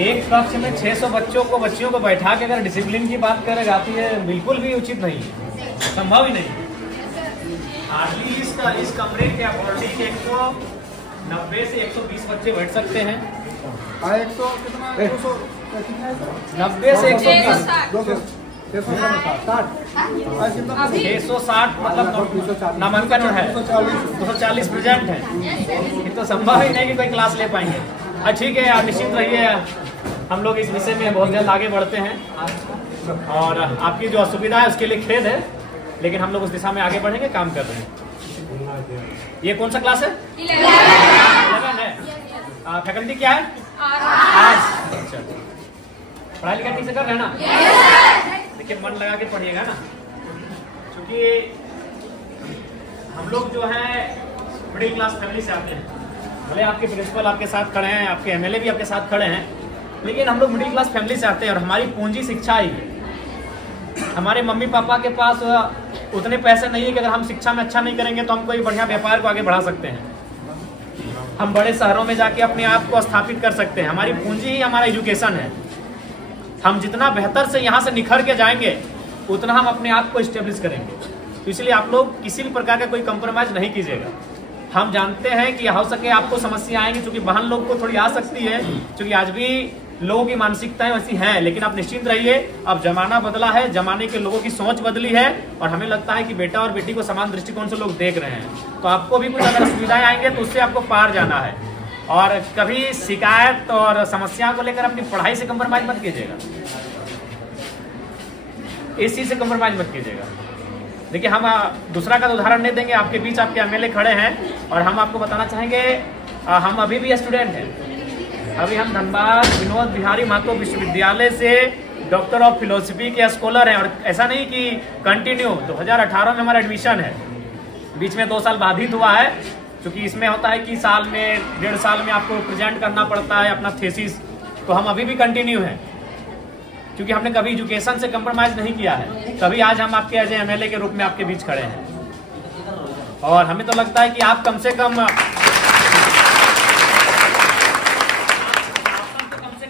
एक कक्ष में 600 बच्चियों को बैठा के अगर डिसिप्लिन की बात करे जाती है, बिल्कुल भी उचित नहीं है, संभव ही नहीं। हार्डली इस कमरे के अकॉर्डिंग 190 से 120 बच्चे बैठ सकते हैं। 90 से 120 660 मतलब नामांकन है, 240 प्रेजेंट है। ये तो संभव ही नहीं कि कोई क्लास ले पाएंगे। ठीक है, आप निश्चिंत रहिए, हम लोग इस विषय में बहुत जल्द आगे बढ़ते हैं और आपकी जो असुविधा है उसके लिए खेद है, लेकिन हम लोग उस दिशा में आगे बढ़ेंगे, काम कर रहे हैं। ये कौन सा क्लास है? 11 है। फैकल्टी क्या है? आर्ट्स। अच्छा, पढ़ाई लिखाई ठीक से कर रहे हैं ना? देखिए, मन लगा के पढ़िएगा ना, क्योंकि हम लोग जो है मिडिल क्लास फैमिली से आते हैं। भले आपके प्रिंसिपल आपके साथ खड़े हैं, आपके एमएलए भी आपके साथ खड़े हैं, लेकिन हम लोग मिडिल क्लास फैमिली से आते हैं और हमारी पूंजी शिक्षा ही है। हमारे मम्मी पापा के पास उतने पैसे नहीं है कि अगर हम शिक्षा में अच्छा नहीं करेंगे तो हम कोई बढ़िया व्यापार को आगे बढ़ा सकते हैं, हम बड़े शहरों में जाके अपने आप को स्थापित कर सकते हैं। हमारी पूंजी ही हमारा एजुकेशन है। हम जितना बेहतर से यहाँ से निखर के जाएंगे उतना हम अपने आप को स्टेब्लिश करेंगे। तो इसलिए आप लोग किसी भी प्रकार का कोई कंप्रोमाइज नहीं कीजिएगा। हम जानते हैं कि हो सके आपको समस्या आएंगी, क्योंकि बहन लोग को थोड़ी आ सकती है, क्योंकि आज भी लोगों की मानसिकताएं वैसी हैं, लेकिन आप निश्चिंत रहिए, अब जमाना बदला है, जमाने के लोगों की सोच बदली है और हमें लगता है कि बेटा और बेटी को समान दृष्टिकोण से लोग देख रहे हैं। तो आपको भी कुछ अगर सुविधाएं आएंगे तो उससे आपको पार जाना है। और कभी शिकायत और समस्या को लेकर अपनी पढ़ाई से कंप्रोमाइज मत कीजिएगा, इस चीज से कंप्रोमाइज मत कीजिएगा। देखिए, हम दूसरा का उदाहरण नहीं देंगे, आपके बीच आपके एमएलए खड़े हैं और हम आपको बताना चाहेंगे, हम अभी भी स्टूडेंट हैं। अभी हम धनबाद विनोद बिहारी महतो विश्वविद्यालय से डॉक्टर ऑफ फिलोसफी के स्कॉलर हैं। और ऐसा नहीं कि कंटिन्यू 2018 में हमारा एडमिशन है, बीच में 2 साल बाधित हुआ है, क्योंकि इसमें होता है कि साल में 1.5 साल में आपको प्रेजेंट करना पड़ता है अपना थीसिस। तो हम अभी भी कंटिन्यू हैं, क्योंकि हमने कभी एजुकेशन से कंप्रोमाइज नहीं किया है। तभी आज हम आपके एज एमएलए के रूप में आपके बीच खड़े हैं। और हमें तो लगता है कि आप कम से कम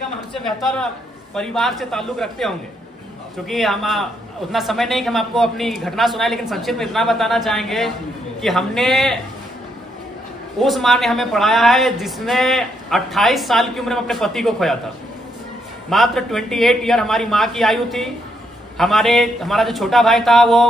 हमसे बेहतर परिवार से ताल्लुक रखते होंगे, क्योंकि हम उतना समय नहीं कि हम आपको अपनी घटना सुनाए, लेकिन संक्षिप्त में इतना बताना चाहेंगे कि हमने उस माँ ने हमें पढ़ाया है जिसने 28 साल की उम्र में अपने पति को खोया था। मात्र 28 ईयर हमारी माँ की आयु थी। हमारा जो छोटा भाई था वो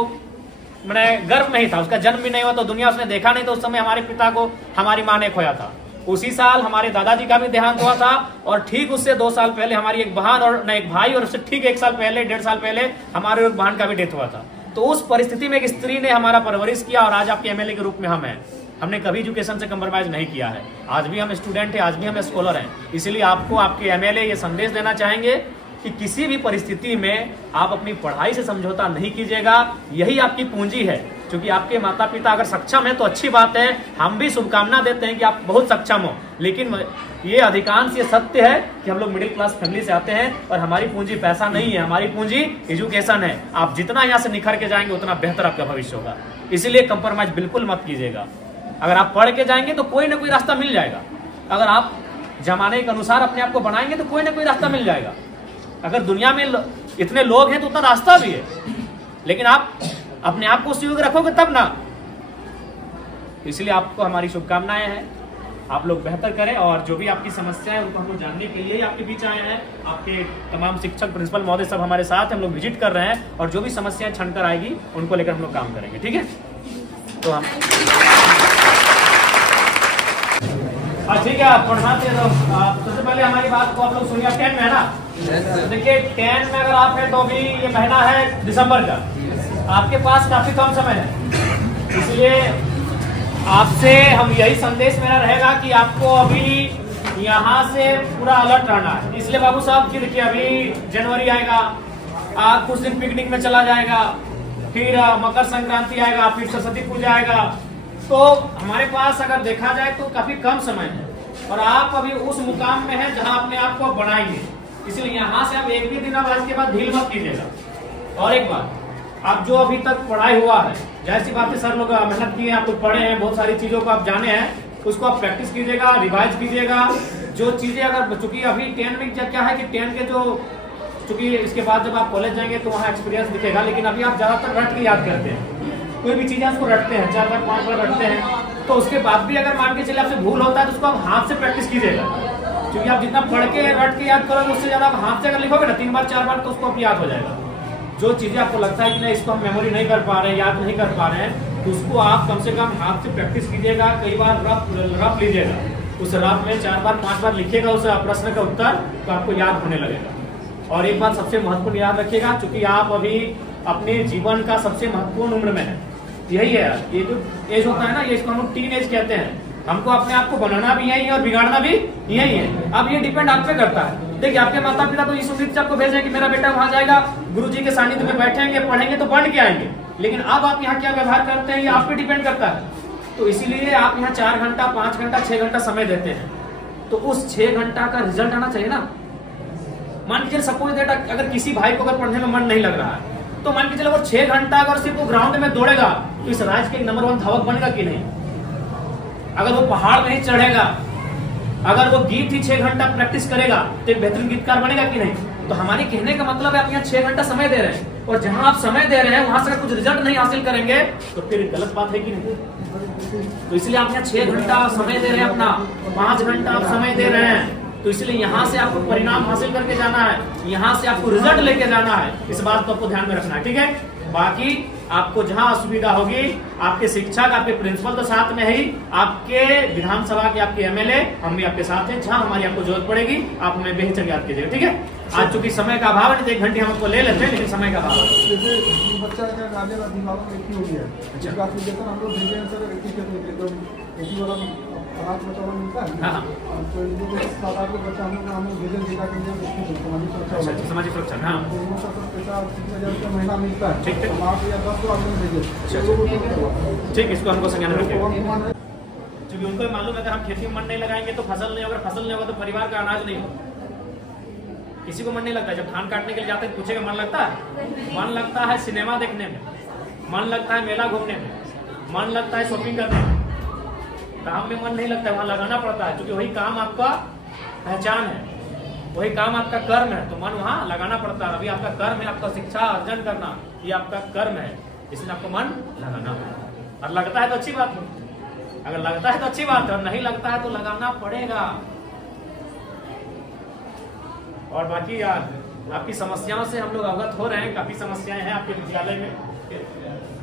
मैंने गर्भ नहीं था, उसका जन्म भी नहीं हुआ, तो दुनिया उसने देखा नहीं। तो उस समय हमारे पिता को हमारी माँ ने खोया था। उसी साल हमारे दादाजी का भी देहांत हुआ था और ठीक उससे 2 साल पहले हमारी एक बहन और एक भाई, और उससे ठीक 1 साल पहले 1.5 साल पहले हमारे एक बहन का भी डेथ हुआ था। तो उस परिस्थिति में एक स्त्री ने हमारा परवरिश किया और आज आपके एमएलए के रूप में हम हैं। हमने कभी एजुकेशन से कंप्रोमाइज नहीं किया है। आज भी हम स्टूडेंट हैं, आज भी हम स्कॉलर हैं। इसलिए आपको आपके एमएलए ये संदेश देना चाहेंगे कि किसी भी परिस्थिति में आप अपनी पढ़ाई से समझौता नहीं कीजिएगा। यही आपकी पूंजी है, क्योंकि आपके माता पिता अगर सक्षम है तो अच्छी बात है, हम भी शुभकामना देते हैं कि आप बहुत सक्षम हो। लेकिन ये अधिकांश ये सत्य है कि हम लोग मिडिल क्लास फैमिली से आते हैं और हमारी पूंजी पैसा नहीं है, हमारी पूंजी एजुकेशन है। आप जितना यहाँ से निखर के जाएंगे उतना बेहतर आपका भविष्य होगा। इसलिए कंप्रोमाइज बिल्कुल मत कीजिएगा। अगर आप पढ़ के जाएंगे तो कोई ना कोई रास्ता मिल जाएगा। अगर आप जमाने के अनुसार अपने आप को बनाएंगे तो कोई ना कोई रास्ता मिल जाएगा। अगर दुनिया में इतने लोग हैं तो उतना रास्ता भी है, लेकिन आप अपने आप को सहयोग रखोगे तब ना। इसलिए आपको हमारी शुभकामनाएं हैं, आप लोग बेहतर करें। और जो भी आपकी समस्या है उनको हम लोग जानने के लिए आपके बीच आए हैं। आपके तमाम शिक्षक प्रिंसिपल महोदय सब हमारे साथ हैं, हम लोग विजिट कर रहे हैं और जो भी समस्याएं छन कर आएगी उनको लेकर हम लोग काम करेंगे। ठीक है, तो हम ठीक है, आप पढ़ना चाहिए। तो सबसे पहले हमारी बात को आप लोग सुनिए। 10 में है ना, देखिए 10 में अगर आप हैं तो अभी ये महीना है दिसंबर का, आपके पास काफी कम समय है। इसलिए आपसे हम यही संदेश मेरा रहेगा कि आपको अभी यहाँ से पूरा अलर्ट रहना है। इसलिए बाबू साहब की देखिए, अभी जनवरी आएगा, आप कुछ दिन पिकनिक में चला जाएगा, फिर मकर संक्रांति आएगा, फिर सरस्वती पूजा आएगा। तो हमारे पास अगर देखा जाए तो काफी कम समय है और आप अभी उस मुकाम में है जहां अपने आप को बढ़ाएंगे। इसलिए यहाँ से आप एक भी दिन अब के बाद ढील मत कीजिएगा। और एक बात, आप जो अभी तक पढ़ाई हुआ है, जाहिर सी बात है सर लोग मेहनत किए, आप लोग पढ़े हैं, बहुत सारी चीजों को आप जाने हैं, उसको आप प्रैक्टिस कीजिएगा, रिवाइज कीजिएगा। जो चीजें अगर चूंकि अभी 10 में क्या है कि 10 के जो चूंकि इसके बाद जब आप कॉलेज जाएंगे तो वहाँ एक्सपीरियंस दिखेगा, लेकिन अभी आप ज्यादातर रट के याद करते हैं, कोई भी चीजें उसको रटते हैं, 4 बार 5 बार रटते हैं। तो उसके बाद भी अगर मान के चले आपसे भूल होता है तो उसको आप हाथ से प्रैक्टिस कीजिएगा, क्योंकि आप जितना पढ़ के रट के याद करोगे उससे ज्यादा आप हाथ से अगर लिखोगे ना 3 बार 4 बार तो उसको आप याद हो जाएगा। जो चीजें आपको लगता है कि नहीं इसको हम मेमोरी नहीं कर पा रहे हैं, याद नहीं कर पा रहे हैं, तो उसको आप कम से कम हाथ से प्रैक्टिस कीजिएगा, कई बार रफ लीजिएगा, उस रफ में 4 बार 5 बार लिखिएगा उस प्रश्न का उत्तर, तो आपको याद होने लगेगा। और एक बात सबसे महत्वपूर्ण याद रखिएगा, क्योंकि आप अभी अपने जीवन का सबसे महत्वपूर्ण उम्र में है, यही है ये जो एज होता है ना, ये इसको हम टीन एज कहते हैं। हमको अपने आप को बनाना भी यही है और बिगाड़ना भी यही है। अब ये डिपेंड आप पे करता है। देखिए आपके माता पिता तो इस उम्मीद से आपको भेज रहे हैं कि मेरा बेटा वहां जाएगा, गुरुजी के सानिध्य में बैठेंगे, पढ़ेंगे तो पढ़ के आएंगे, लेकिन अब आप यहाँ क्या व्यवहार करते हैं ये आप पे डिपेंड करता है। तो इसीलिए आप यहाँ 4 घंटा 5 घंटा 6 घंटा समय देते हैं, तो उस 6 घंटा का रिजल्ट आना चाहिए ना। मान लीजिए सपोज दैट अगर किसी भाई को अगर पढ़ने में मन नहीं लग रहा है, तो मान के चलो अगर 6 घंटा अगर सिर्फ वो ग्राउंड में दौड़ेगा तो इस राज्य के नंबर 1 धावक बनेगा कि नहीं। अगर वो पहाड़ में ही चढ़ेगा, अगर वो गीत ही 6 घंटा प्रैक्टिस करेगा तो एक बेहतरीन गीतकार बनेगा कि नहीं। तो हमारे कहने का मतलब है आप यहाँ 6 घंटा समय दे रहे हैं, और जहां आप समय दे रहे हैं वहां से अगर कुछ रिजल्ट नहीं हासिल करेंगे तो फिर गलत बात है कि नहीं। तो इसलिए आप यहाँ 6 घंटा समय दे रहे हैं, अपना 5 घंटा आप समय दे रहे हैं, तो इसलिए यहाँ से आपको परिणाम हासिल करके जाना है, यहाँ से आपको रिजल्ट लेके जाना है। इस बात को आपको ध्यान में रखना है, ठीक है। बाकी आपको जहां असुविधा होगी, आपके शिक्षक आपके प्रिंसिपल तो साथ में ही, आपके विधानसभा के आपके एमएलए हम भी आपके साथ हैं, जहां हमारी आपको जरूरत पड़ेगी आप हमें बेहिचक याद कीजिएगा, ठीक है। आज चूंकि समय का अभाव है, 1 घंटे हम आपको ले लेते हैं, लेकिन समय का अभाव है। बच्चा का गार्जियन अभिभावक एक ही हो गया, अच्छा हम लोग भेजे हैं सर, एक ही वाला अनाज बचाना मिलता है। हाँ, तो जो 7-8 बच्चा हम लोग भेजे जिला के लिए सामाजिक सुरक्षा, हाँ पैसा 30,000 महीना मिलता है, ठीक है। 8 या 10 को आदमी भेजे, ठीक, इसको हमको संज्ञान में रखिएगा, क्योंकि उनको मालूम है अगर हम खेती में मन नहीं लगाएंगे तो फसल नहीं होगा, फसल नहीं होगा तो परिवार का अनाज नहीं होगा। किसी को मन नहीं लगता, जब धान काटने के लिए जाते हैं पूछेगा मन लगता है? मन लगता है सिनेमा देखने में, मन लगता है मेला घूमने में, मन लगता है शॉपिंग करने में। काम में मन नहीं लगता है, वहां लगाना पड़ता है, क्योंकि वही काम आपका पहचान है, वही काम आपका कर्म है, तो मन वहां लगाना पड़ता है। अभी आपका कर्म है आपका शिक्षा अर्जन करना, ये आपका कर्म है, इसमें आपको मन लगाना है। और लगता है तो अच्छी बात है, अगर लगता है तो अच्छी बात है, और नहीं लगता है तो लगाना पड़ेगा। और बाकी आपकी समस्याओं से हम लोग अवगत हो रहे हैं, काफी समस्याएं हैं आपके विद्यालय में,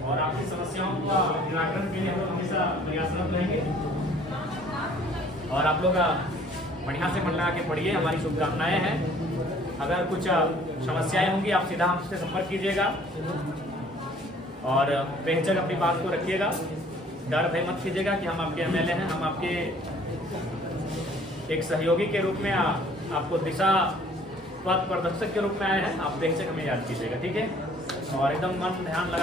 और आपकी समस्याओं का निराकरण के लिए हम लोग हमेशा प्रयासरत रहेंगे। और आप लोग बढ़िया से मन लगा के पढ़िए, हमारी शुभकामनाएं हैं। अगर कुछ समस्याएं होंगी आप सीधा हमसे संपर्क कीजिएगा, और बेहिचक अपनी बात को रखिएगा, डर भय मत कीजिएगा कि हम आपके एमएलए हैं, हम आपके एक सहयोगी के रूप में आपको दिशा पथ प्रदर्शक के रूप में आए हैं। आप बेहिचक हमें याद कीजिएगा, ठीक है। और एकदम मन ध्यान लगा